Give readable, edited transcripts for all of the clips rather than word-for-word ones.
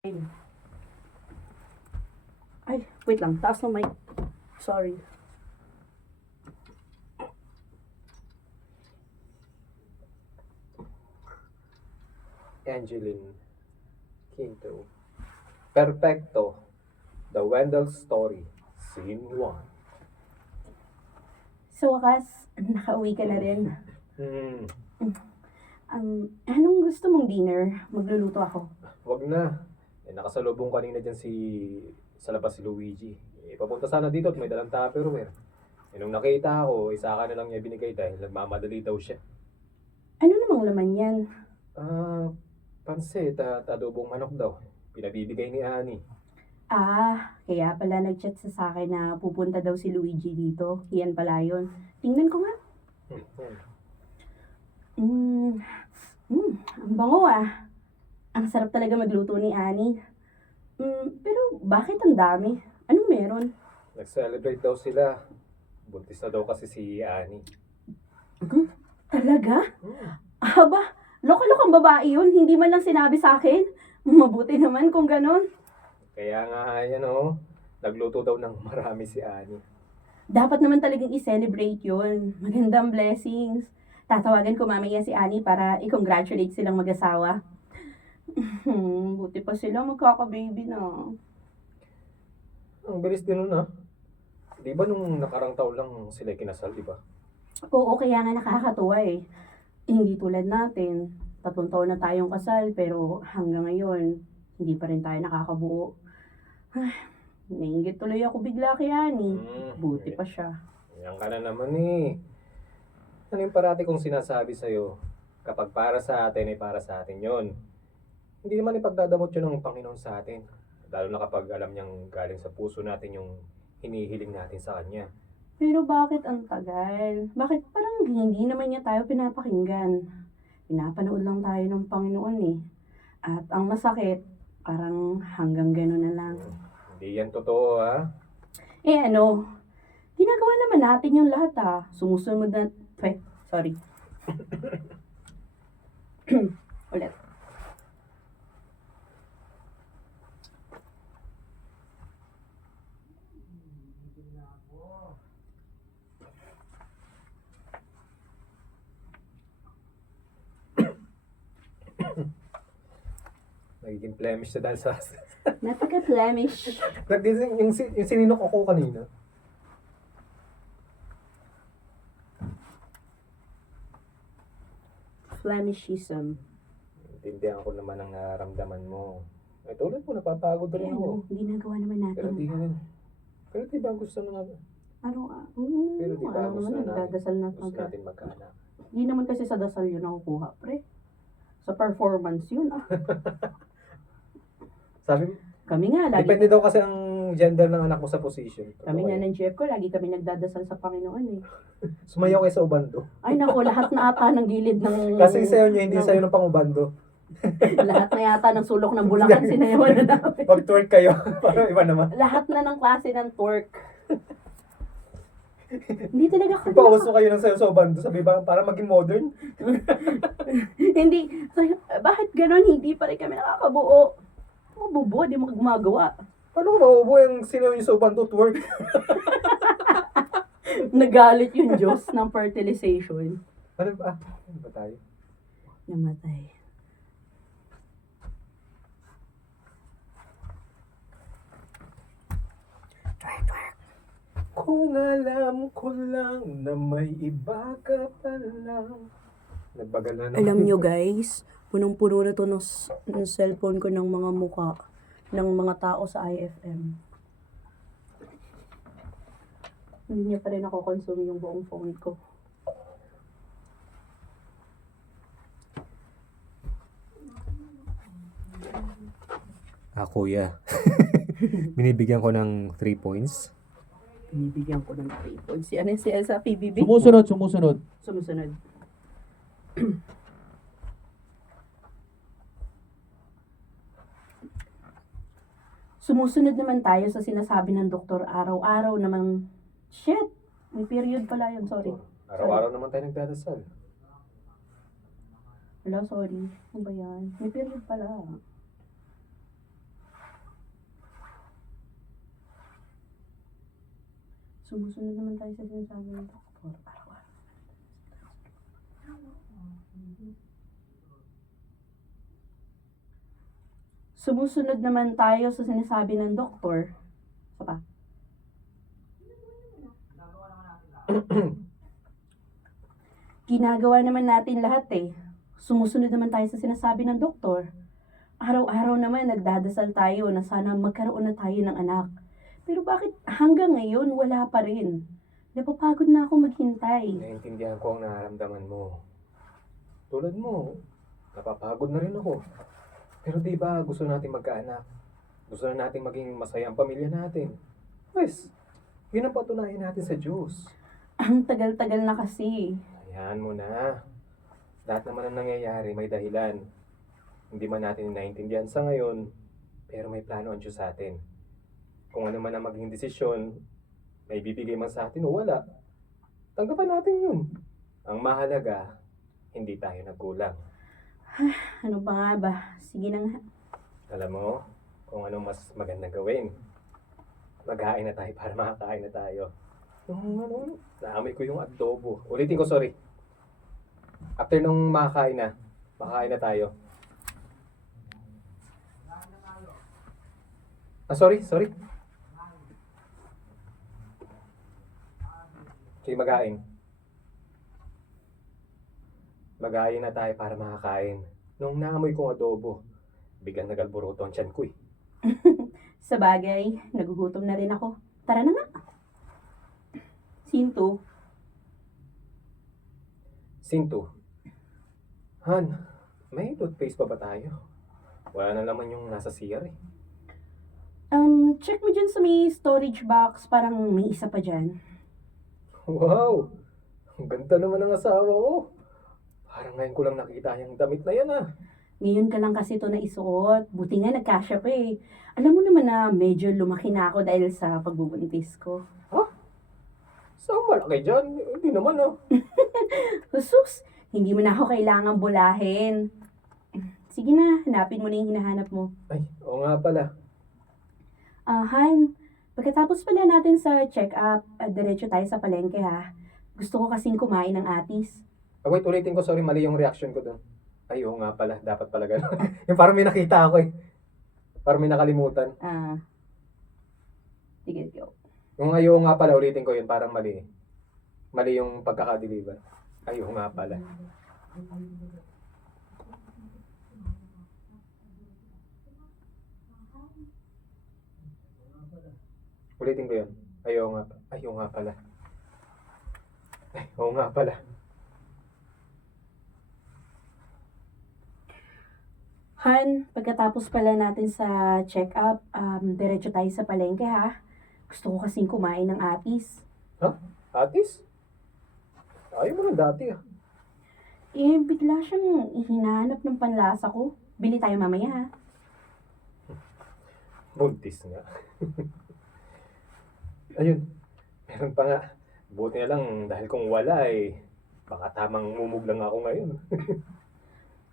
Ay, wait lang. Taas ng mic. Sorry. Angeline Quinto. Perfecto. The Wendell Story. Scene 1. Sa wakas, nakauwi ka na rin. Hmm, Anong gusto mong dinner? Magluluto ako. wag na. Nakasalubong kanina dyan sa labas si Luigi. Papunta sana dito at may dalang Tupperware. Nung nakita ako, isa ka na lang niya binigay dahil nagmamadali daw siya. Ano namang laman yan? Pansit at adobong manok daw. Pinabibigay ni Ani. Kaya pala nag-chat sa akin na pupunta daw si Luigi dito. Yan pala yun. Tingnan ko nga. Hmm. Ang bango ah. Ang sarap talaga magluto ni Annie. Pero bakit ang dami? Anong meron? Nag-celebrate daw sila. Buntis na daw kasi si Ani. Talaga? Hmm. Aba, loko-lokong babae yun. Hindi man lang sinabi sa akin. Mabuti naman kung ganon. Kaya nga, nagluto daw ng marami si Ani. Dapat naman talagang i-celebrate yun. Magandang blessings. Tatawagan ko mamaya si Annie para i-congratulate silang mag-asawa. Buti pa sila magkaka-baby na. Ang bilis din nun, ah. Di ba nung nakarang taon lang sila kinasal, di ba? Oo, kaya nga nakakatuwa eh. Hindi tulad natin. 3 taon na tayong kasal pero hanggang ngayon, hindi pa rin tayo nakakabuo. Ay, nainggit tuloy ako bigla kay Annie. Buti pa siya. Yan ka na naman eh. Ano yung parati kong sinasabi sa'yo? Kapag para sa atin, ay para sa atin yon. Hindi naman ipagdadamot yun ng Panginoon sa atin. Lalo na kapag alam niyang galing sa puso natin yung hinihiling natin sa Kanya. Pero bakit ang tagal? Bakit parang hindi naman niya tayo pinapakinggan? Pinapanood lang tayo ng Panginoon eh. At ang masakit, parang hanggang gano'n na lang. Hindi yan totoo, ha? Ginagawa naman natin yung lahat Sumusunod na, sorry. Ulit. Nagiging blemish na dahil sa... Napaka-flemish. yung sininok ako kanina. Flemishism. Intindihan ko naman ang nararamdaman mo. Tulad mo, napapagod rin ako. Ginagawa naman Pero natin. di ba gusto na natin? Pero di ba gusto na natin? Nagdadasal na Gusto natin magkaanak. Hindi naman kasi sa dasal yun nakukuha, pre. Sa performance yun Sabi, Kami nga, lagi. depende daw kasi ang gender ng anak mo sa position. Kami nga ng GF ko, lagi kami nagdadasal sa Panginoon eh. Sumayaw kayo sa ubando. Ay nako, lahat na ata ng gilid ng... Kasi sayo niya, hindi sayo ng pangubando. Lahat na yata ng sulok ng Bulacan, sinayawan na namin. Mag-twerk kayo. Para iba naman. Lahat na ng klase ng twerk. Hindi talaga kami Ipauso kayo ng sayo sa ubando. Sabi ba, para maging modern? Hindi. Bakit ganon? Hindi pa rin kami nakakabuo. Bubo, di mo gumagawa. Paano kung mauubo yung sinayo niyo sa ubando twerk? Nagalit yung Diyos ng fertilization. Ano ba tayo? Namatay. Kung alam ko lang na may iba ka pa lang. Nagbagal na naman. Alam nyo guys, punong-puno na to ng cellphone ko ng mga muka ng mga tao sa IFM. Hindi niya pa rin ako consume yung buong phone ko. Kuya. Binibigyan ko ng 3 points. Binibigyan ko ng 3 points. Si ano siya sa PBB? Sumusunod. Sumusunod. Sumusunod naman tayo sa sinasabi ng doktor araw-araw namang, shit, may period pala yun, sorry. Araw-araw naman tayo nagdadasal. Wala, sorry. Ano ba yan? May period pala. Sumusunod naman tayo sa sinasabi ng doktor. Araw-araw. Sumusunod naman tayo sa sinasabi ng doktor. Isa pa. Ginagawa naman natin lahat eh. Sumusunod naman tayo sa sinasabi ng doktor. Araw-araw naman nagdadasal tayo na sana magkaroon na tayo ng anak. Pero bakit hanggang ngayon wala pa rin? Napapagod na ako maghintay. Naiintindihan ko ang nararamdaman mo. Tulad mo, napapagod na rin ako. Pero di ba gusto natin magkaanak? Gusto na natin maging masaya ang pamilya natin. Pues, yun ang patunayan natin sa Diyos. Ang tagal-tagal na kasi. Hayaan mo na. Lahat naman ang nangyayari may dahilan. Hindi man natin naiintindihan sa ngayon, pero may plano ang Diyos sa atin. Kung ano man ang maging desisyon, may bibigay man sa atin o wala, tanggapin natin yun. Ang mahalaga, hindi tayo nagkulang. Ano pa nga ba? Sige na nga. Alam mo, kung anong mas magandang gawin. Maghain na tayo para makakain na tayo. Naamoy ko yung adobo. Ulitin ko, sorry. After nung makakain na tayo. Sorry. Sige, maghain. Maghain na tayo para makakain. Nung naamoy kong adobo, biglang nagalburoto ang tiyan ko eh. Sa bagay, nagugutom na rin ako. Tara na nga. Sinto. Sinto. Han, may toothpaste pa ba tayo? Wala na naman yung nasa CR eh. Check mo dyan sa may storage box. Parang may isa pa dyan. Wow! Ang ganda naman ng asawa ko. Parang ngayon ko lang nakita yung damit na yan ah. Ngayon ka lang kasi ito naisuot. Buti nga nagkasya pa eh. Alam mo naman na medyo lumaki na ako dahil sa pagbubuntis ko. Ha? Saan malaki dyan? Hindi naman ah. Sus, hindi mo na ako kailangang bulahin. Sige na, hanapin mo na yung hinahanap mo. Ay, oo nga pala. Han, pagkatapos pala natin sa check-up, diretso tayo sa palengke ha. Gusto ko kasing kumain ng atis. Wait, ulitin ko. Sorry, mali yung reaction ko dun. Ay, oo nga pala. Dapat pala gano'n. Yung parang may nakita ako eh. Parang may nakalimutan. Sige, go. Yung ayaw nga pala, ulitin ko yun. Parang mali. Mali yung pagkakadeliver. Ayaw nga pala. Ulitin ko yun. Ayaw nga pala. Ay, oo nga pala. Han, pagkatapos pala natin sa check-up, diretso tayo sa palengke ha. Gusto ko kasing kumain ng atis. Atis? Ayaw mo ng dati ah. Bigla siyang hinahanap ng panlasa ko. Bili tayo mamaya ha. Buntis nga. Ayun, meron pa nga. Buti na lang dahil kung wala baka tamang mumug lang ako ngayon.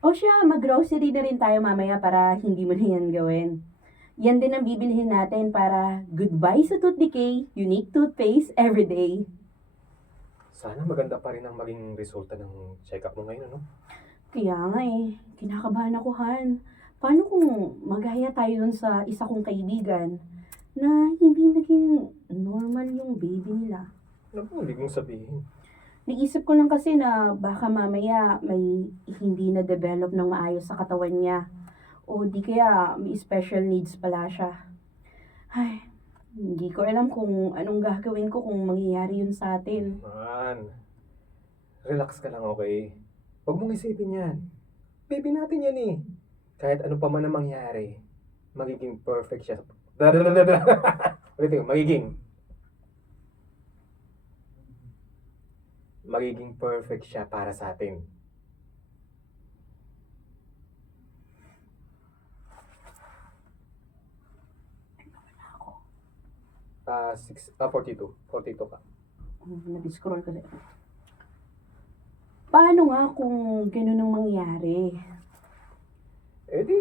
O siya, mag-grocery na rin tayo mamaya para hindi mo na yan gawin. Yan din ang bibilihin natin para goodbye sa tooth decay, unique toothpaste everyday. Sana maganda pa rin ang maging resulta ng check-up mo ngayon, ano? Kaya nga kinakabahan ako Han. Paano kung maghaya tayo dun sa isa kong kaibigan na hindi naging normal yung baby nila? Ano po, hindi mong sabihin. Naisip ko lang kasi na baka mamaya may hindi na-develop ng maayos sa katawan niya. O di kaya may special needs pala siya. Ay, hindi ko alam kung anong gagawin ko kung mangyayari yun sa atin. Man, relax ka lang, okay? Huwag mong isipin yan. Baby natin yan eh. Kahit ano pa man ang mangyari, magiging perfect siya. Ulitin, magiging perfect siya para sa atin. Ah, 42. 42 ka. Nag-scroll kasi. Paano nga kung ganun ang mangyari? Di,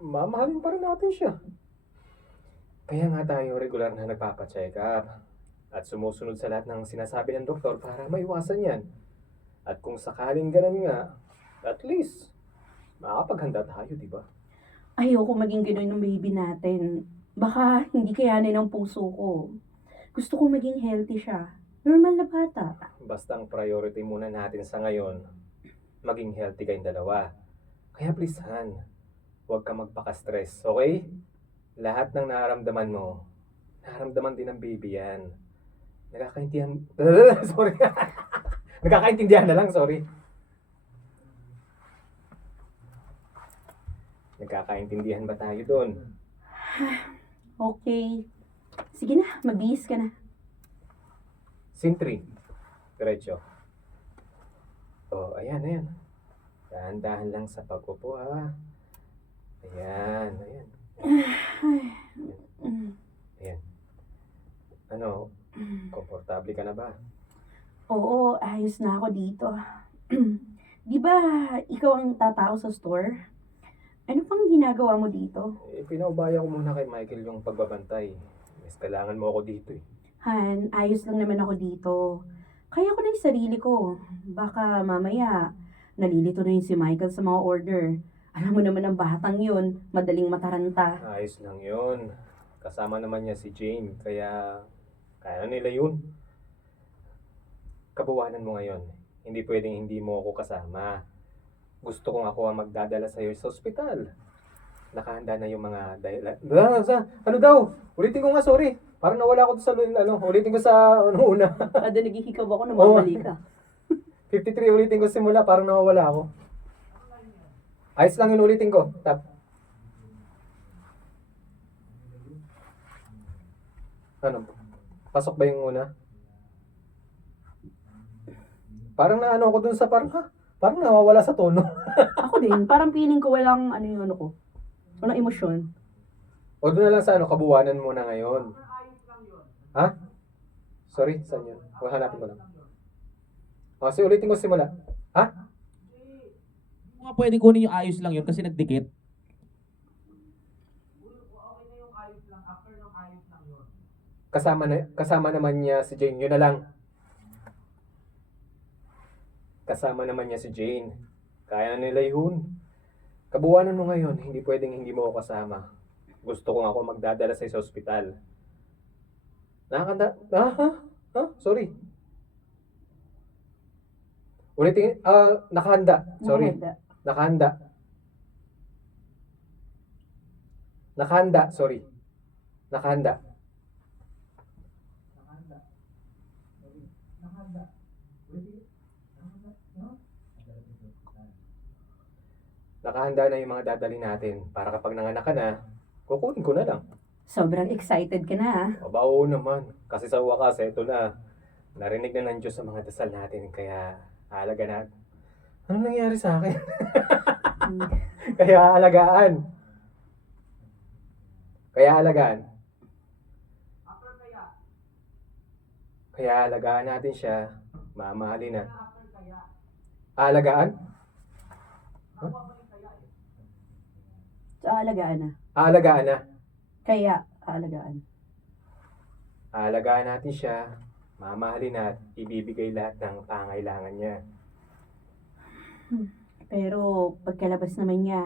mamahalin pa rin natin siya. Kaya nga tayo regular na nagpapacheck up. at sumusunod sa lahat ng sinasabi ng doktor para maiwasan yan. At kung sakaling ganun nga, at least, makakapaghanda tayo, di ba? Ayoko maging gano'n ng baby natin. Baka hindi kayanin ng puso ko. Gusto ko maging healthy siya. Normal na bata. Basta ang priority muna natin sa ngayon, maging healthy kayong dalawa. Kaya please, Han, huwag ka magpaka-stress, okay? Lahat ng nararamdaman mo, nararamdaman din ng baby yan. Nagkakaintindihan... sorry. Nagkakaintindihan na lang, sorry. Nagkakaintindihan ba tayo doon? Okay. Sige na, mabihis ka na. Scene 3. Diretso. Oh, ayan. Dahan-dahan lang sa pag-upo, ha? Ayan. Ayan. Ano, komportable ka na ba? Oo, ayos na ako dito. Di ba ikaw ang tatao sa store? Ano pang ginagawa mo dito? Pinaubaya ko muna kay Michael yung pagbabantay. Mas kailangan mo ako dito eh. Han, ayos lang naman ako dito. Kaya ko na yung sarili ko. Baka mamaya, nalilito na yun si Michael sa mga order. Alam mo naman ang batang yun, madaling mataranta. Ayos lang yun. Kasama naman niya si Jane, kaya kaya nila yun. Kabuwanan mo ngayon. Hindi pwedeng hindi mo ako kasama. Gusto kong ako ang magdadala sa'yo sa ospital. Nakahanda na yung mga dahilan. Ano daw? Ulitin ko nga, sorry. Parang nawala ako sa ulitin ko sa una. Kada naghihikaw ako, namamali ka. 53 ulitin ko simula, parang nawawala ako. Ayos lang yun, ulitin ko. Tap. Ano? Pasok ba yung una? Parang naano ako dun sa parang nawawala sa tono. Ako din, parang feeling ko walang walang emosyon. O doon na lang sa kabuwanan mo na ngayon. Ha? Sorry, saan yun? O, hanapin ko lang. O, ulitin ko simula. Ha? Nga pwedeng kunin yung ayos lang yun kasi nagdikit. Kasama naman niya si Jane. Yun na lang. Kasama naman niya si Jane. Kaya na nila yun. Kabuwanan mo ngayon, hindi pwedeng hindi mo ako kasama. Gusto kong ako magdadala sa ospital. Nakakanda? Ha? Sorry. Ulitin, nakahanda. Sorry. Nakahanda. Sorry. Nakahanda. Nakahanda na yung mga dadalhin natin para kapag nanganak ka na, kukunin ko na lang. Sobrang excited ka na, ha? Aba, oo naman. Kasi sa wakas, eto na. Narinig na ng Diyos sa mga dasal natin, kaya aalaga na. Ano nangyari sa akin? Kaya alagaan. Kaya alagaan natin siya. Mamahalin na. Alagaan? So, aalagaan na. Alagaan na. Kaya, aalagaan. Alagaan natin siya. Mamahalin at ibibigay lahat ng pangailangan niya. Pero, pagkalabas naman niya,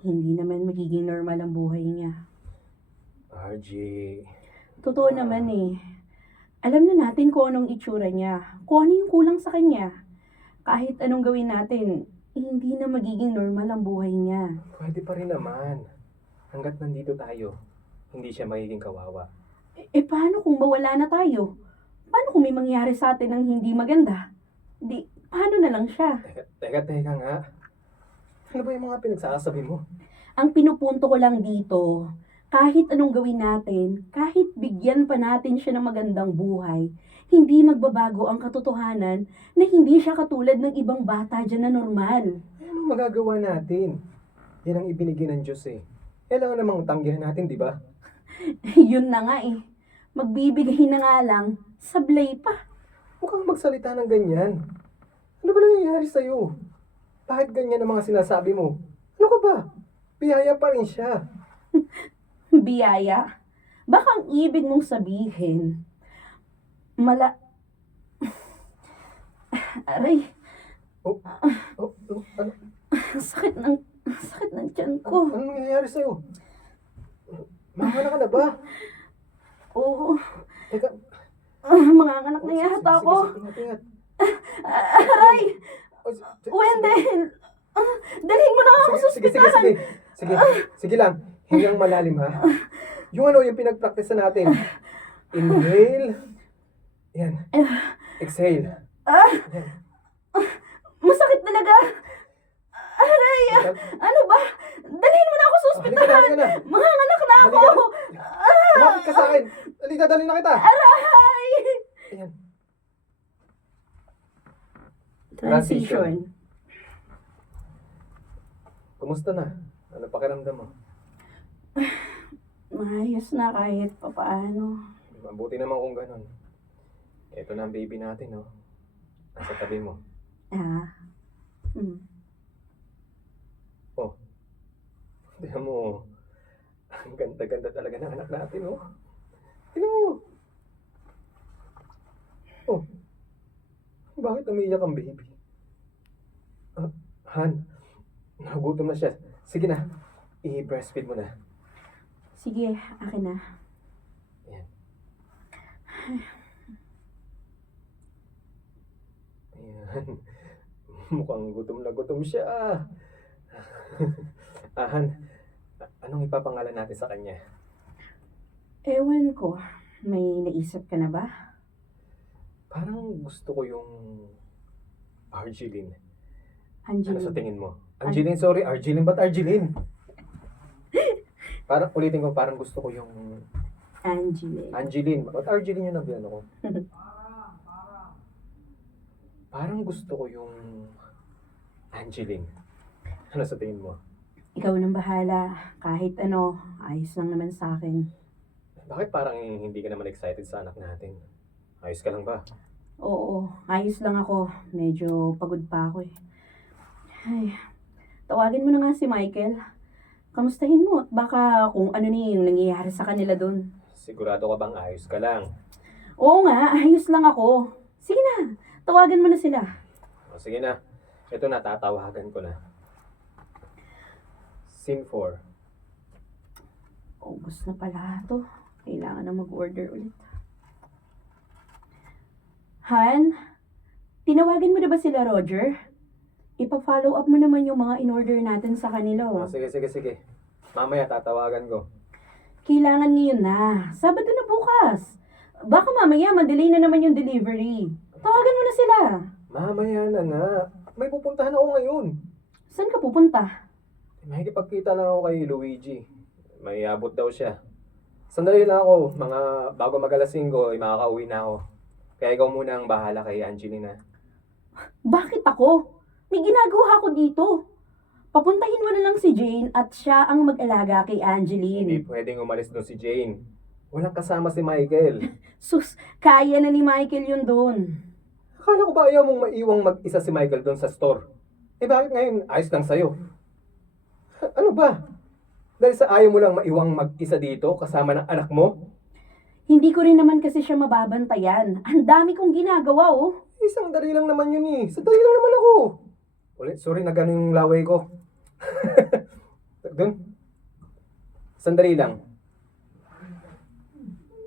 hindi naman magiging normal ang buhay niya. RJ. Totoo naman eh. Alam na natin kung anong itsura niya. Kung ano yung kulang sa kanya. Kahit anong gawin natin, hindi na magiging normal ang buhay niya. Pwede pa rin naman. Hanggat nandito tayo, hindi siya magiging kawawa. Paano kung mawala na tayo? Paano kung may mangyari sa atin ng hindi maganda? Paano na lang siya? Teka nga. Ano ba yung mga pinagsasabi mo? Ang pinupunto ko lang dito, kahit anong gawin natin, kahit bigyan pa natin siya ng magandang buhay, hindi magbabago ang katotohanan na hindi siya katulad ng ibang bata dyan na normal. Anong magagawa natin? Yan ang ibinigay ng Diyos eh. Kailangan namang tanggihan natin, di ba? Yun na nga eh. Magbibigay na nga lang, sablay pa. Huwag kang magsalita ng ganyan. Ano ba nangyayari sa'yo? Bakit ganyan ang mga sinasabi mo? Ano ka ba? Biyaya pa rin siya. Biyaya? Baka ang ibig mong sabihin, Mala... Aray, Oh, ano, sakit ng tiyan ko. anong nangyayari sa'yo? Mamana ka na ba? Oo, Teka, mga anak na yata sige, ako. sige, ingat. Aray, Oh, Wendell, dalhin mo na ako sa sige, sige, ospital. sige. Sige, sige lang. Hingang malalim, ha? Yung ano, yung pinag-practice natin. Inhale. Yan. Exhale. Yan. Masakit talaga. Aray, ano ba? Dalhin mo na ako sa ospital. Halika na. Mga anak na ako. Halika. Lumapit ka sa akin. Halika, dalhin na kita. Aray! Ayan. Transition. Kumusta na? Ano pakiramdam mo? Maayos na kahit papaano. Mabuti naman kung ganun. Ito na ang baby natin, no? Nasa tabi mo. Ah. Oh. Tignan mo. Ang ganda-ganda talaga ng anak natin, no? Tignan mo. Oh. Bakit umiiyak ang baby? Han, nagutom na siya. Sige na. I-breastfeed mo na. Sige, akin na. Ayan. Ayan. Mukhang gutom na gutom siya. Han, anong ipapangalan natin sa kanya? Ewan ko, may naisip ka na ba? Parang gusto ko yung Argeline. Ano Angeline. sa tingin mo? Angeline, sorry. Argeline, ba't Argeline? Parang, ulitin ko, parang gusto ko yung Angeline. Angeline. Ba't Argeline yung nabiyan ako? Parang gusto ko yung Angeline. Ano sa tingin mo? Ikaw nang bahala. Kahit ano, ayos lang naman sa akin. Bakit parang hindi ka naman excited sa anak natin? Ayos ka lang ba? Oo, ayos lang ako. Medyo pagod pa ako eh. Ay, tawagin mo na nga si Michael. Kamustahin mo at baka kung ano na yung nangyayari sa kanila doon. Sigurado ka bang ayos ka lang? Oo nga, ayos lang ako. Sige na, tawagan mo na sila. O, sige na. Ito na, tatawagan ko na. Scene 4. Ubus na pala to. Kailangan na mag-order ulit. Han, tinawagan mo na ba sila, Roger? Ipa-follow up mo naman yung mga in-order natin sa kanila. O, sige. Mamaya tatawagan ko. Kailangan ngayon na. Sabado na bukas. Baka mamaya madelay na naman yung delivery. Tawagan mo na sila. Mamaya na nga. May pupuntahan ako ngayon. Saan ka pupunta? Makikipagkita lang ako kay Luigi. May abot daw siya. Sandali lang ako. Mga bago mag-alas 5, ay makakauwi na ako. Kaya ikaw muna ang bahala kay Angelina. Bakit ako? May ginagawa ko dito. Papuntahin mo na lang si Jane at siya ang mag-alaga kay Hindi Angeline. pwedeng umalis doon si Jane. Walang kasama si Michael. Sus, kaya na ni Michael yun doon. Akala ko ba ayaw mong maiwang mag-isa si Michael doon sa store? Eh bakit ngayon ayos lang sa'yo? Ano ba? Dahil sa ayaw mo lang maiwang mag-isa dito kasama ng anak mo? Hindi ko rin naman kasi siya mababantayan. Ang dami kong ginagawa, oh. Isang dali lang naman yun eh. Sandali lang naman ako. Ulit, sorry na gano'n yung laway ko. Doon. Sandali lang.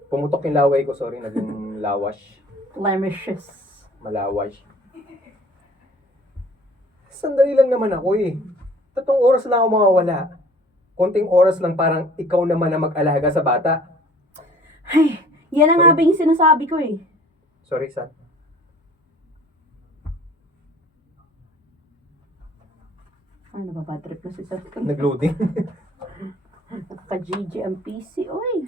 Pumutok yung laway ko, sorry, naging lawash. Blemishes. Malawash. Sandali lang naman ako eh. 3 oras lang ako mawawala. Konting oras lang parang ikaw naman na mag-alaga sa bata. Ay, yan ang Sorry. nga ba yung sinasabi ko eh. Sorry, San. Ano ba, bad trip na si Sir? Nag-loading. Nakaka-GG ang PC, oy.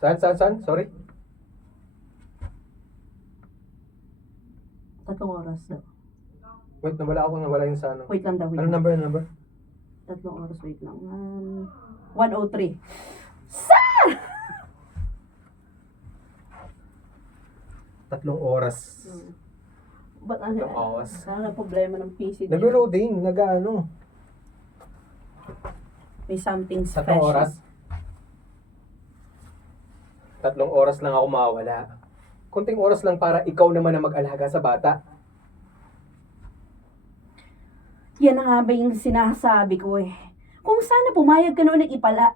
San? Sorry. 3 oras daw. Wait, nawala yung sa ano. Wait lang daw, wait Ano lang. number? 3 oras, wait lang. 103. 3 oras. Ba't Ilang oras? sana problema ng PC dito? Naglo-loading, nag-ano. May something 3 special. oras. 3 oras lang ako mawawala. Konting oras lang para ikaw naman na mag-alaga sa bata. Yan na nga ba yung sinasabi ko eh. Kung sana pumayag ka noon ng paalaga.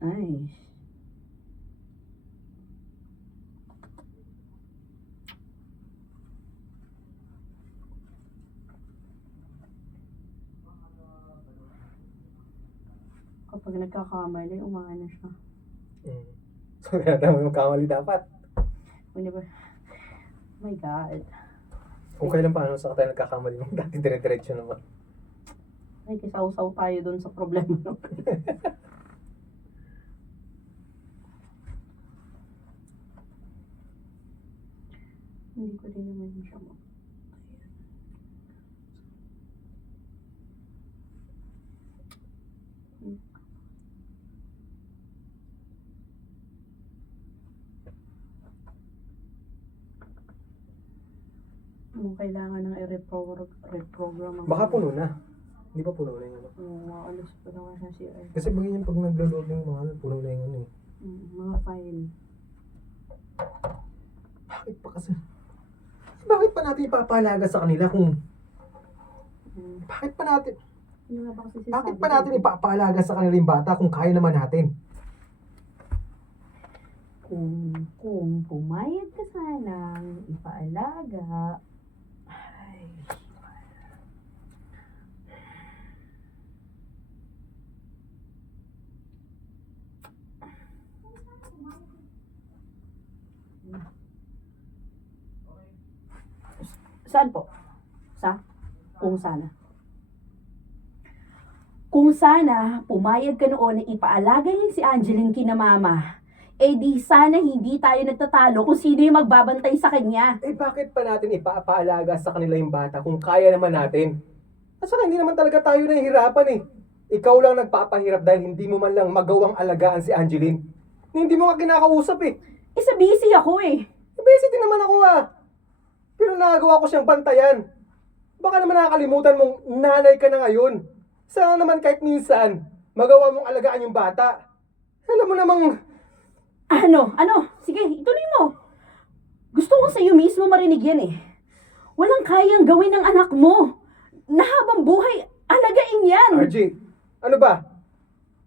Ay. Kapag nagkakamali, umaano siya. So, kaya naman yung kamali dapat. Hindi ba? Oh my God. Kung kailan paano sa tayo nagkakamali mo, dati dire-diretso naman. Ay, kisaw-saw tayo dun sa problema. No? Hindi ko din naman siya mo. Kung kailangan ng reprogram ang... Baka puno na. Hindi ba puno na yung ano? Maalis pa naman siya si ay. Kasi bagay yung pag naglo-loading mga ano, puno na yung ano eh. Mga file. Bakit pa kasi? Bakit pa natin ipapalaga sa kanila kung... Bakit pa natin... Ano nga ba kasi Bakit sinasabi pa natin ko? ipapalaga sa kanila yung bata kung kaya naman natin? Kung pumayag ka sanang ipaalaga, ay, saan po? Kung sana. Kung sana, pumayag ka noon na ipaalaga niya si Angeline kina mama, eh di sana hindi tayo nagtatalo kung sino yung magbabantay sa kanya. Eh bakit pa natin ipapaalaga sa kanila yung bata kung kaya naman natin? At saka hindi naman talaga tayo nahihirapan eh. Ikaw lang nagpapahirap dahil hindi mo man lang magawang alagaan si Angeline. Hindi mo nga kinakausap eh. Isa busy ako eh. Busy din naman ako ah. Pero nagawa ko siyang bantayan. Baka naman nakakalimutan mong nanay ka na ngayon. Sana naman kahit minsan, magawa mong alagaan yung bata. Alam mo namang... Ano? Sige, ituloy mo. Gusto ko sa'yo mismo marinig yan eh. Walang kayang gawin ng anak mo. Na habang buhay, alagain yan. RJ, ano ba?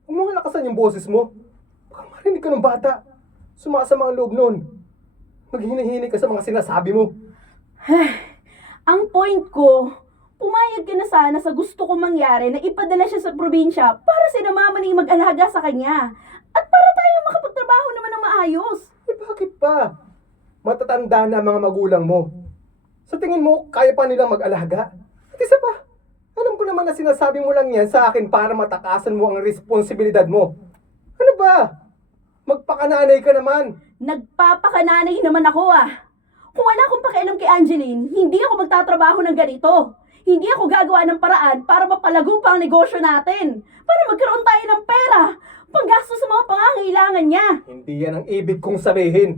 Huwag mo nga lakasan yung boses mo. Baka marinig ka ng bata. Sumasama ang loob nun. Maghihini-hini ka sa mga sinasabi mo. Ang point ko, pumayag ka na sana sa gusto kong mangyari na ipadala siya sa probinsya para si na mama na yung mag-alaga sa kanya. At para tayo makapagtrabaho naman ng maayos. Eh bakit pa? Matatanda na ang mga magulang mo. Sa tingin mo, kaya pa nilang mag-alaga? At isa pa, alam ko naman na sinasabi mo lang yan sa akin para matakasan mo ang responsibilidad mo. Ano ba? Magpakananay ka naman. Nagpapakananay naman ako ah. Kung wala akong pakialam kay Angeline, hindi ako magtatrabaho ng ganito. Hindi ako gagawa ng paraan para mapalago pa ang negosyo natin. Para magkaroon tayo ng pera. Panggasto sa mga pangangailangan niya. Hindi yan ang ibig kong sabihin.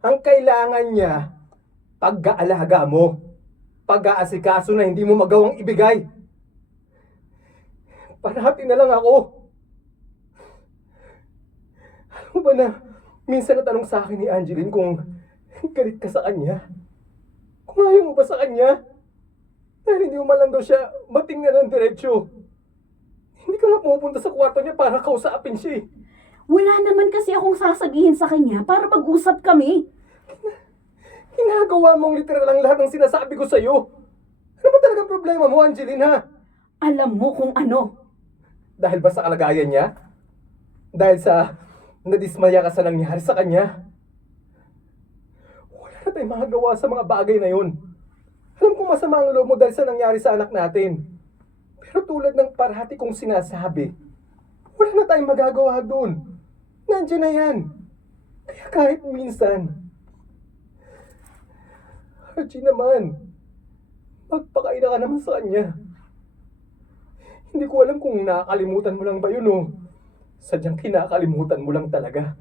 Ang kailangan niya, pag-aalaga mo. Pag-aasikaso na hindi mo magawang ibigay. Parati na lang ako. Alam mo ba na, minsan natanong sa akin ni Angeline kung galit ka sa kanya. Kung ayaw mo ba sa kanya? Dahil hindi mo man lang daw siya matingnan ng diretsyo. Hindi ka nga pumupunta sa kwarto niya para kausapin siya eh. Wala naman kasi akong sasabihin sa kanya para mag-usap kami. Ginagawa mong literal lang lahat ng sinasabi ko sa'yo. Ano ba talaga problema mo, Angeline, ha? Alam mo kung ano. Dahil ba sa kalagayan niya? Dahil sa nadismaya ka sa nangyari sa kanya? Wala na tayong magagawa sa mga bagay na yun. Alam kong masama ang loob mo dahil sa nangyari sa anak natin. Pero tulad ng parati kong sinasabi, wala na tayong magagawa doon. Nandiyan na yan. Kaya kahit minsan, Archie naman, magpakaina ka naman sa kanya. Hindi ko alam kung nakakalimutan mo lang ba yun o sadyang kinakalimutan mo lang talaga.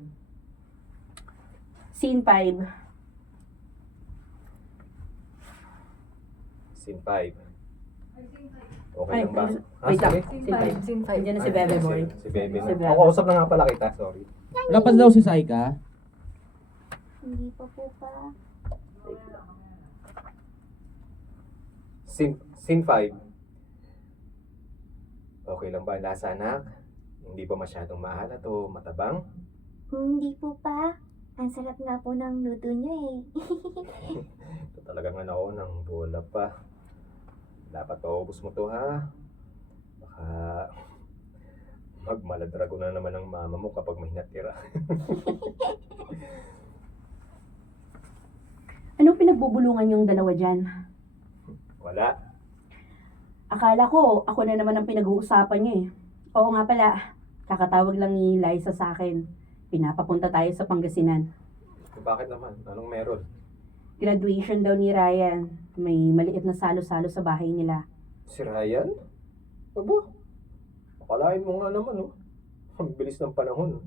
Scene 5. Scene 5. Okay Ay, lang ba? wait lang. Sige. Scene 5. Nandiyan na si Ay, Bebe Boy. Si Bebe Si na. Bebe. O, kausap na nga pala kita, sorry. Wala pa daw si Saika. Hindi pa po pa. Scene 5. Okay lang ba ang lasa, anak? Hindi ba masyadong maalat o matabang? Hindi po pa. Ang sarap nga po ng luto niyo eh. Ito talaga nga ako ng bola pa. Dapat paubos mo to, ha? Baka magmaladrago na naman ang mama mo kapag may natira. Anong pinagbubulungan yung dalawa dyan? Wala. Akala ko, ako na naman ang pinag-uusapan niyo eh. Oo nga pala, kakatawag lang ni Liza sa akin. Pinapapunta tayo sa Pangasinan. Bakit naman? Anong meron? Graduation daw ni Ryan. May maliit na salo-salo sa bahay nila. Si Ryan? Aba, akalain mo nga naman, oh. Ang bilis ng panahon.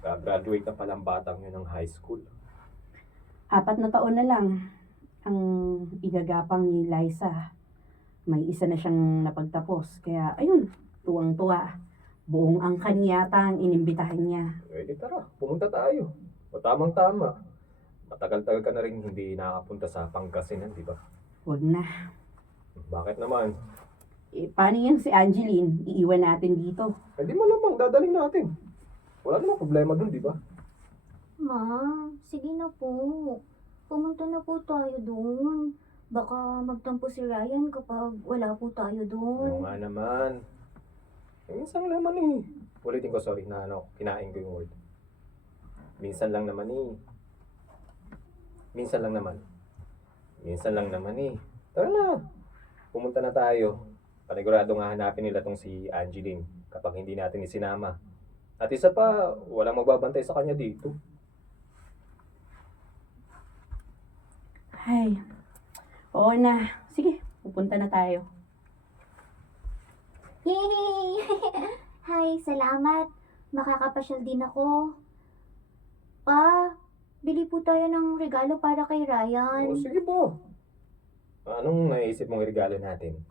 Graduate na palang batang yun ng high school. 4 na taon na lang ang igagapang ni Liza. May isa na siyang napagtapos. Kaya, ayun, tuwang-tuwa. Buong angkan yata ang inimbitahan niya. Eh, tara, pumunta tayo. O tamang-tama. Matagal-tagal ka na rin hindi nakakapunta sa Pangasinan, di ba? Huwag na. Bakit naman? Eh, paano yan si Angeline? Iiwan natin dito. Eh, di malamang dadaling natin. Wala namang problema dun, di ba? Ma, sige na po. Pumunta na po tayo doon. Baka magtampo si Ryan kapag wala po tayo Oo doon. nga naman. Eh, minsan lang naman eh. Ulitin ko, sorry, na kinain ko yung word. Minsan lang naman eh. Minsan lang naman. Minsan lang naman eh. Tara na. Pumunta na tayo. Panigurado nga hanapin nila tong si Angeline kapag hindi natin isinama. At isa pa, walang magbabantay sa kanya dito. Ay, oo na. Sige, pupunta na tayo. Yay! Hi, salamat. Makakapasyal din ako. Pa, bili po tayo ng regalo para kay O Ryan. sige po. Anong naisip mong regalo natin?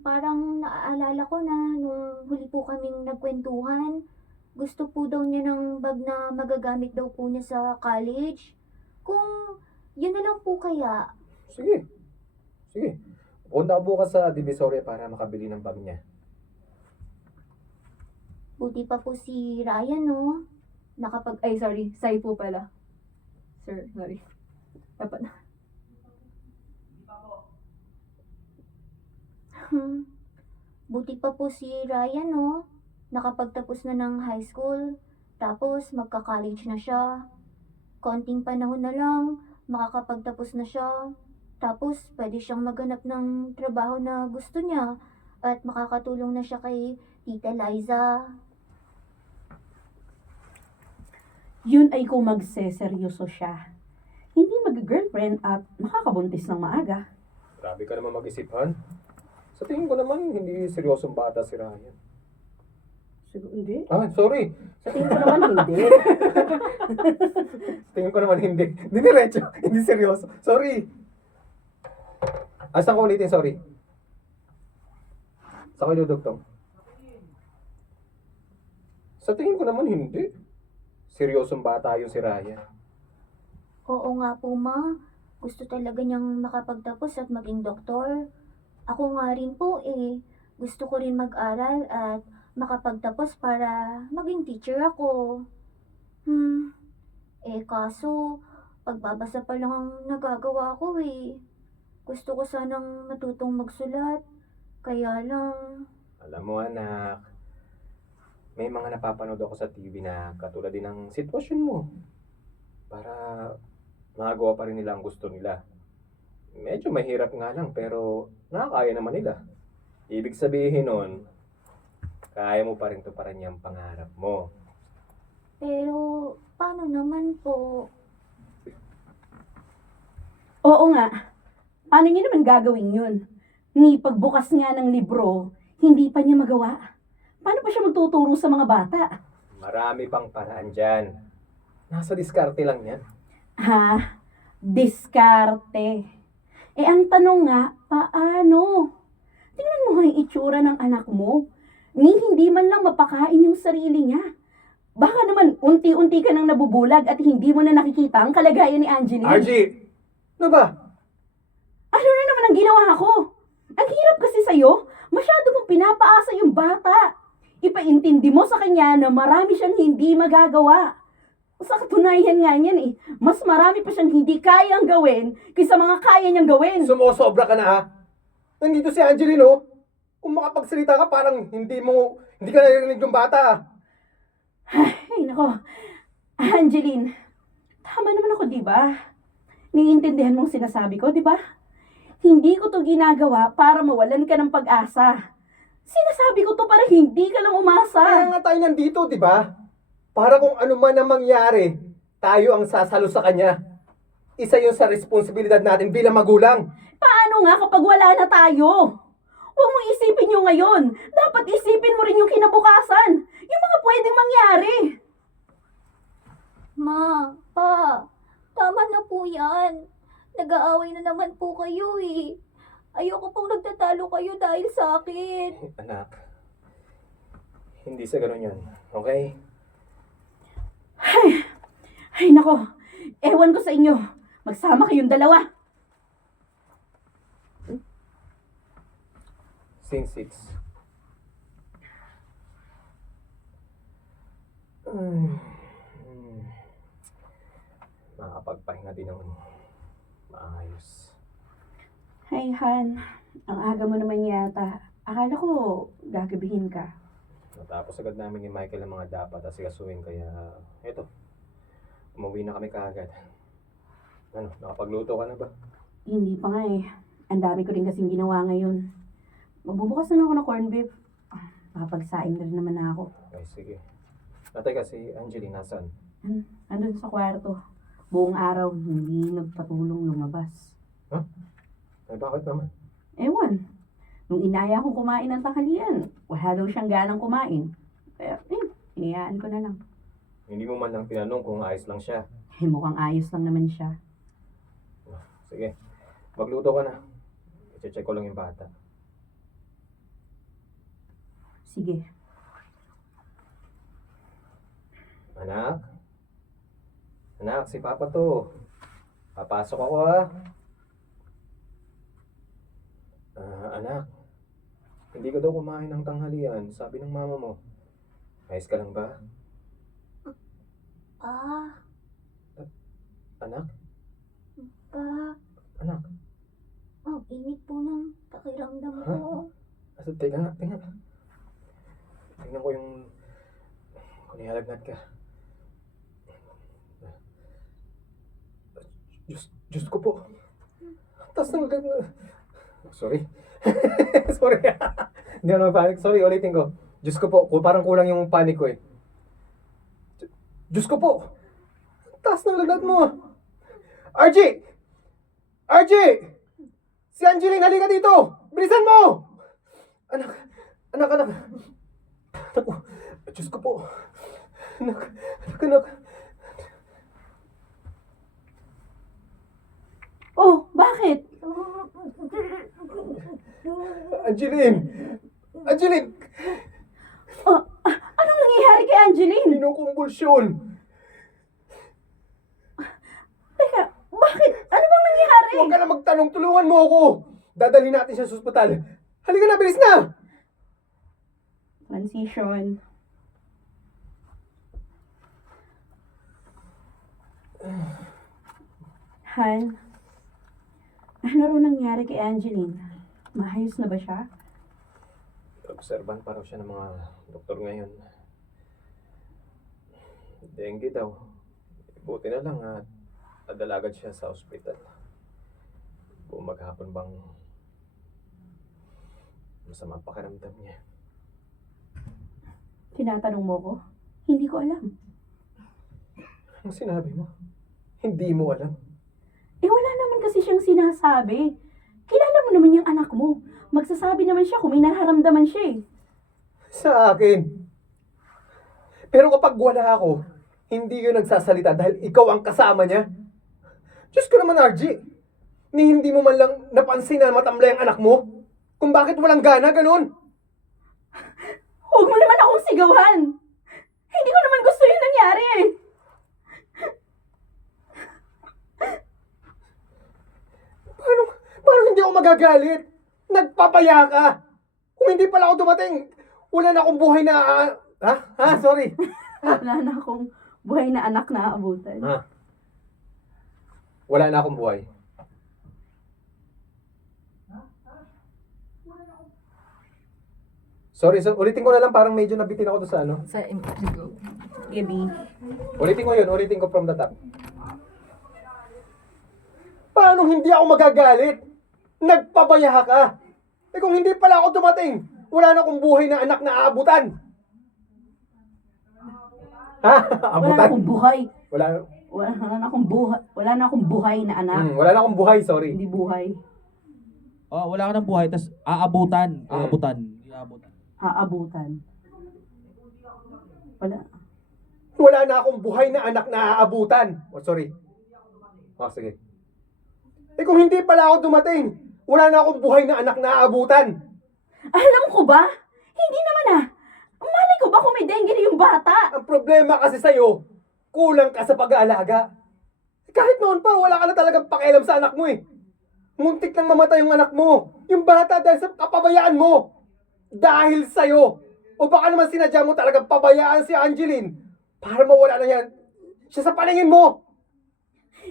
Parang naaalala ko na nung huli po kaming nagkwentuhan, gusto po daw niya ng bag na magagamit daw po niya sa college. Kung yun na lang po kaya, Sige. Sige. Punta ka bukas sa Divisoria para makabili ng bag niya. buti pa po si Ryan, no? Ay, sorry. Sai po pala. Sir, sorry. Dapat na. Buti pa po si Ryan, no? Nakapagtapos na ng high school, tapos magka-college na siya. Konting panahon na lang, makakapagtapos na siya. Tapos, pwede siyang maghanap ng trabaho na gusto niya at makakatulong na siya kay Tita Liza. Yun ay kung magseseryoso siya. Hindi mag-girlfriend at makakabuntis ng maaga. Grabe ka naman mag-isip, Han. Sa tingin ko naman, hindi seryosong bata si Ryan. Siguro, hindi. Ah, sorry. Sa tingin ko naman hindi. Tingin ko naman hindi. Hindi diretso. Hindi seryoso. Sorry. Saan ko ulitin? Sorry. Saan ko idudugtong? Sa tingin ko naman hindi. Seryosong bata yung si Ryan. Oo nga po, ma. Gusto talaga niyang makapagtapos at maging doktor. Ako nga rin po eh. Gusto ko rin mag-aral at makapagtapos para maging teacher ako. Kaso, pagbabasa pa lang ang nagagawa ko eh. Gusto ko sanang matutong magsulat. Kaya lang, Alam mo, anak, may mga napapanood ako sa TV na katulad din ng sitwasyon mo. Para magawa pa rin nila ang gusto nila. Medyo mahirap nga lang pero nakakaya naman nila. Ibig sabihin nun, kaya mo pa rin tuparan yung pangarap mo. pero paano naman po? Oo nga. Paano niya naman gagawin yun? Ni pagbukas nga ng libro, hindi pa niya magawa. Paano pa siya magtuturo sa mga bata? Marami pang paraan dyan. Nasa diskarte lang yan. Ha? Diskarte. Eh, ang tanong nga, paano? Tingnan mo nga yung itsura ng anak mo. Ni hindi man lang mapakain yung sarili niya. Baka naman unti-unti ka nang nabubulag at hindi mo na nakikita ang kalagayan ni Angeline. Archie! Ano ba? Ano na naman ang ginawa ko? Ang hirap kasi sa'yo, masyado mong pinapaasa yung bata. Ipaintindi mo sa kanya na marami siyang hindi magagawa. Sa katunayan nga niyan eh, mas marami pa siyang hindi kayang gawin kaysa mga kaya niyang gawin. Sumusobra ka na ha? Nandito si Angeline oh. Kung makapagsalita ka parang hindi ka narinig yung bata. Ay, nako. Angeline, tama naman ako, di ba? Niintindihan mong sinasabi ko, di ba? Hindi ko to ginagawa para mawalan ka ng pag-asa. Sinasabi ko to para hindi ka lang Kaya umasa. nga tayo nandito, di ba? Para kung ano man ang mangyari, tayo ang sasalo sa kanya. Isa yun sa responsibilidad natin bilang magulang. Paano nga kapag wala na tayo? Huwag mong isipin yung ngayon. Dapat isipin mo rin yung kinabukasan. Yung mga pwedeng mangyari. Ma, pa, tama na po yan. Nag-aaway na naman po kayo eh. Ayoko pong nagtatalo kayo dahil sa akin. Anak, hindi sa ganun yun, okay? Ay, nako. Ewan ko sa inyo. Magsama kayong dalawa. Scene 6. Makakapagpahinga din ng maayos. Hey, Han. Ang aga mo naman yata. Akala ko gagabihin ka. Natapos agad namin ni Michael ang mga dapat asikasuhin kaya eto, umuwi na kami kaagad. Ano, nakapagluto ka na ba? Hindi pa nga eh. Ang dami ko rin kasing ginawa ngayon. Magbubukas na ako ng corned beef. Makapagsaing na rin naman ako. Okay, sige. Natay kasi Angeline, nasan? Andun sa kwarto. Buong araw, hindi nagpatulong lumabas. Ay, bakit naman? Ewan. Nung inaya kong kumain ng tanghalian, wala daw siyang ganang kumain. Kaya, inayaan ko na lang. Hindi mo man lang tinanong kung ayos lang siya. Eh, mukhang ayos lang naman siya. Sige, magluto ka na. I-check ko lang yung bata. Sige. Anak? Anak, si Papa to. Papasok ako ha. Anak, hindi ka daw kumain ng tanghalian. Sabi ng mama mo. Ayos ka lang ba? Ah, Anak? pa, Anak? ang init po ng pakiramdam ko. Teka nga, tingnan. Tingnan ko yung kung nihalagnat ka. Diyos ko po. Tapos sorry. Sorry. Hindi ako nagpanik. Sorry, ulitin ko. Diyos ko po, parang kulang yung panic ko eh. Diyos ko po. Taas ng lagnat mo. RG! RG! Si Angeline, halika dito! Bilisan mo! Anak. Naku, Diyos ko po. Anak. Oh, bakit? Angeline! Oh, anong nangyayari kay Angeline? Kinukumbulsyon! Teka, bakit? Ano bang nangyayari? Huwag ka na magtanong, tulungan mo ako! Dadalhin natin siya sa ospital. Halika na, bilis na! Transition. Han, ano raw nangyari kay Angeline? Maayos na ba siya? Obserban pa raw siya ng mga doktor ngayon. Dengue daw. Buti na lang at nadala agad siya sa ospital. Kung maghapon bang masama ang pakiramdam niya. Tinatanong mo ko? Hindi ko alam. Anong sinabi mo? Hindi mo alam. Eh wala naman kasi siyang sinasabi. Kilala mo naman yung anak mo. Magsasabi naman siya kung may nararamdaman siya eh. Sa akin. Pero kapag wala ako, Hindi yun nagsasalita dahil ikaw ang kasama niya. Diyos ko naman, RG. Ni hindi mo man lang napansin na matamlay ang anak mo? Kung bakit walang gana, ganun? Huwag mo naman akong sigawan! Hindi ko naman gusto yung nangyari eh! Paano hindi ako magagalit? Nagpapaya ka! Kung hindi pala ako dumating, wala na akong buhay na... Sorry. Wala na akong buhay na anak na aabutan. Wala na akong buhay. Sorry, ulitin ko na lang, parang medyo nabitin ako doon sa ano. Gabi. Ulitin ko from the top. Paano hindi ako magagalit? Nagpabaya ka! Eh kung hindi pala ako dumating, wala na akong buhay na anak na aabutan. Wala na Abutan? akong buhay. Wala Wala na akong buhay na anak. wala na akong buhay, sorry. Hindi buhay. Oh, wala ka ng buhay, tas aabutan. Aabutan. Aabutan. Wala. Wala na akong buhay na anak na aabutan. Oh, sorry. Sige. Eh kung hindi pala ako dumating, wala na akong buhay na anak na aabutan. Alam ko ba? Hindi naman ah. Malay ko ba kung may dengue na yung bata? Ang problema kasi sa'yo, kulang ka sa pag-aalaga. Kahit noon pa, wala ka na talagang pakialam sa anak mo eh. Muntik nang mamatay yung anak mo. Yung bata dahil sa kapabayaan mo. Dahil sa'yo. O baka naman sinadya mo talagang pabayaan si Angeline para mawala na yan siya sa paningin mo.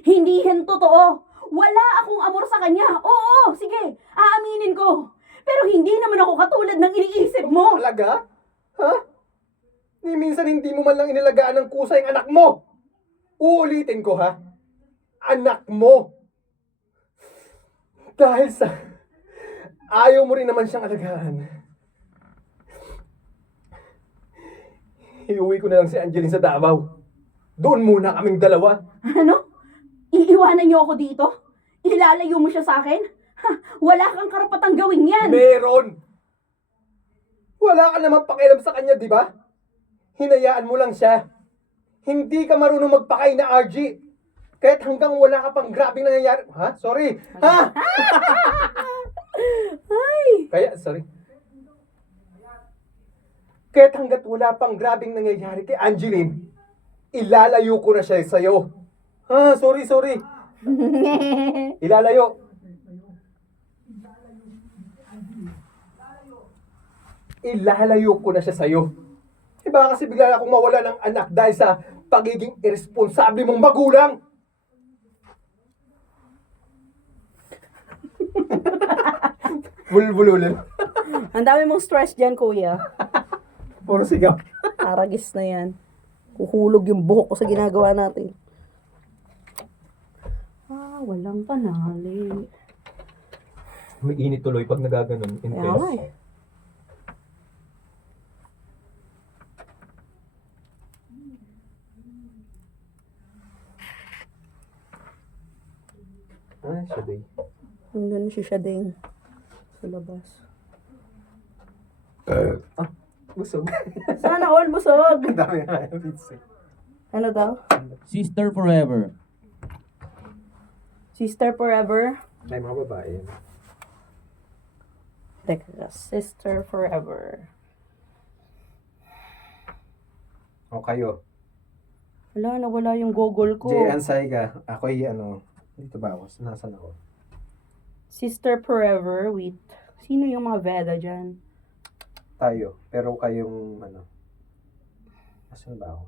Hindi yan totoo. Wala akong amor sa kanya. Oo, sige. Aaminin ko. Pero hindi naman ako katulad ng iniisip mo. Talaga? Ha? Ni minsan hindi mo man lang inilagaan ng kusa yung anak mo. Uulitin ko ha. Anak mo. Dahil sa ayaw mo rin naman siyang alagaan. Iuwi ko na lang si Angeline sa Davao. Doon muna kaming dalawa. Ano? Iiwanan niyo ako dito? Ilalayo mo siya sa akin? Ha, wala kang karapatang gawin yan. Meron! Wala ka naman pakialam sa kanya, di ba? Hinayaan mo lang siya. Hindi ka marunong magpakay na RG. Kahit hanggang wala ka pang grabing nangyayari. Ha? Sorry. Ha? Sorry. Kahit hanggat wala pang grabing nangyayari kay Angeline, ilalayo ko na siya sa'yo. Ha? Sorry. Ilalayo. Ilalayo ko na siya sa'yo. Eh baka kasi bigla akong mawala ng anak dahil sa pagiging irresponsable mong magulang. Bulbululin. Ang dami mong stress dyan, kuya. Puro sigaw. Aragis na yan. Kuhulog yung buhok ko sa ginagawa natin. Walang panali. May init tuloy pag nagaganon. Kaya nga eh. Siya din. Hanggang siya ding sa labas. Busog. Sana all busog. Ang dami nga yung pizza. Ano daw? Sister forever. Sister forever? Ay, mga babae yan. Teka, sister forever. O kayo. Wala, nawala yung Google ko. Jay Ansayga. Ako'y dito ba ako? Nasaan ako? Sister forever, wait. Sino yung mga Veda dyan? Tayo. Pero kayong Asan ba ako?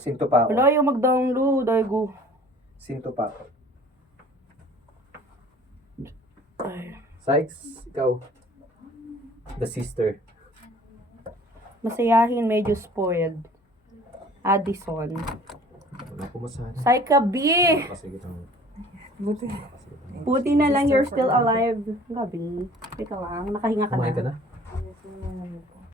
Sinto pa ako. Wala yung mag-download, ay go. Sinto pa ako. Ay, Sykes, ikaw. The sister. masayahin, medyo spoiled. Addison. Wala ko masahan. Saika B! Kasi kitang... Buti na lang you're still alive. Gabi. Teka lang, nakahinga ka Kumain ka na. na?